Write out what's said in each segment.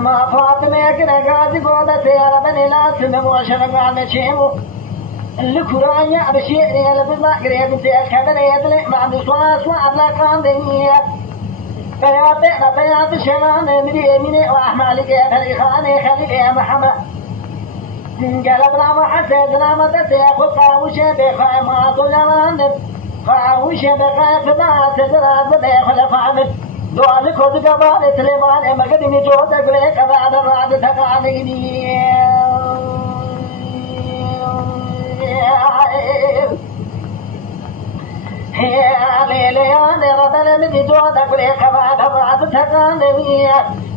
ما فاطمة كنا قاعد قاعدة سيارة بني ناس مباشرة قاعدة شيمو الكورانيا بشيء اللي بيطلع قريب سير كذا يطلع مع بسواس وعبلا كان دنيا بيات شنان مدي مني وأحمالك يا خاني خليل يا محمد قلبنا وحسدنا متى خطا وشبه ما طلعنا خاوش بقى فما تدرى بدي خلفان دوالك خذ قبال سليمان ما قدمي جودك لك بعد بعد تقانيني يا ليلي انا ربنا مدي جودك لك بعد بعد تقانيني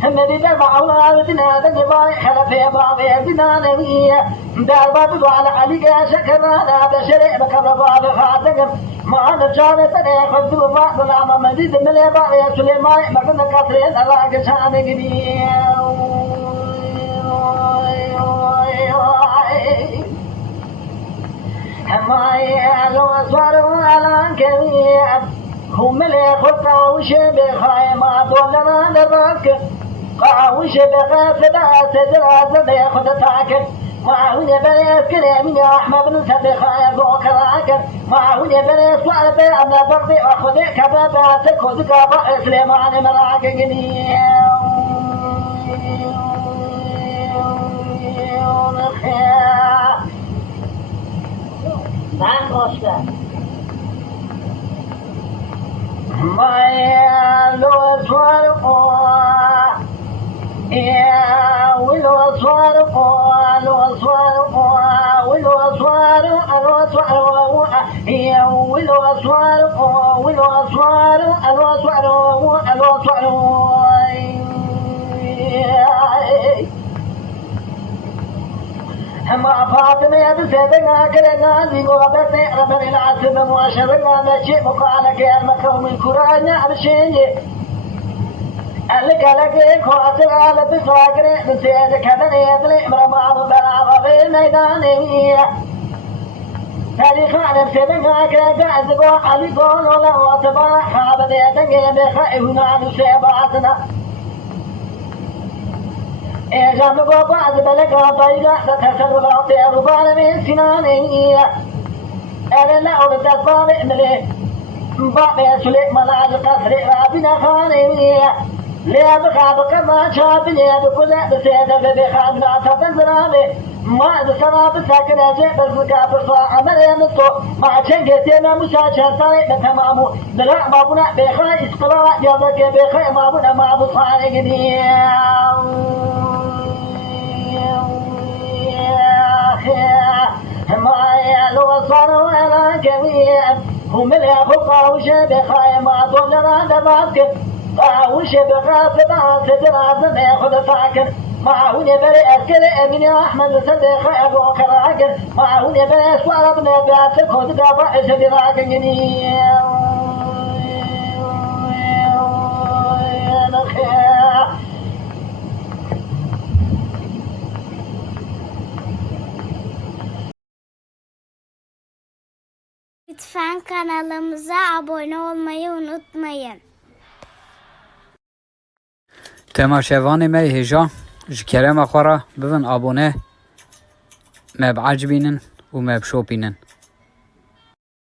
هم بيبقى اولادنا دجباي حلف يا بابي دناني دار على عليك شكرنا بشري بكباب خاطر ما نجارة تأخذ بعض العام مزيد من الأباء يا سليمان ما كنا كثيرين على كشان جديد ما لو صاروا على كبير هم اللي خطوا وشبه ما دولنا نبك قاوش بقى فدا سدرا زد ياخذ تاكل معه يبريس كلامي يا أحمد بن سبخ يقوك راكب معه يبريس وعبي أنا برضي أخذ كباباتك خذ كبا سليمان مراك جنيه ما يلو صارقوا يا والوصار يا ما فاطمة بسبنا كلنا زيغوبة ربنا العاصم مؤشرنا نشيء مقالك يا المكوم الكرانة أبشيني الكلك خاطر على بسواقر نسيت كذا يدلي مرمى بلا غير ميداني تاريخ عن سبنا كذا أزقوا علي قول ولا وتبع حاب ديتني بخيرنا نسيباتنا إذا مقوا بعض بلقى طيقة تتسر غاطي أربان من سناني أنا لا أرد أصباب إملي بابي سليم ملاذ قصر رابنا خاني ليه بخابك ما شاف ليه بكل بسيدة بخابنا تبزرامي ما بسرا بساكن أجيب بزكاة بصاحة مريمتو ما شنكتنا مساشا طريق تمامو بلا ما بنا بخاء إسقراء يضك بخاء ما بنا ما بصاني قديم ما يلو صاروا على كبير هم اللي أخوقا وشبخا ما طولنا دباسك وشبخا فبعا سدرا زم ياخذ ساكن معه يبري أسكر أمين أحمد صديق أبو كراكن معه يبري أسوار ابن أبياتك خذ دابا سدراك جنيه Lütfen kanalımıza abone olmayı unutmayın. تماشاوان ما هجا جكرم أخورا ببن أبونه ما بعجبينن وما بشوبينن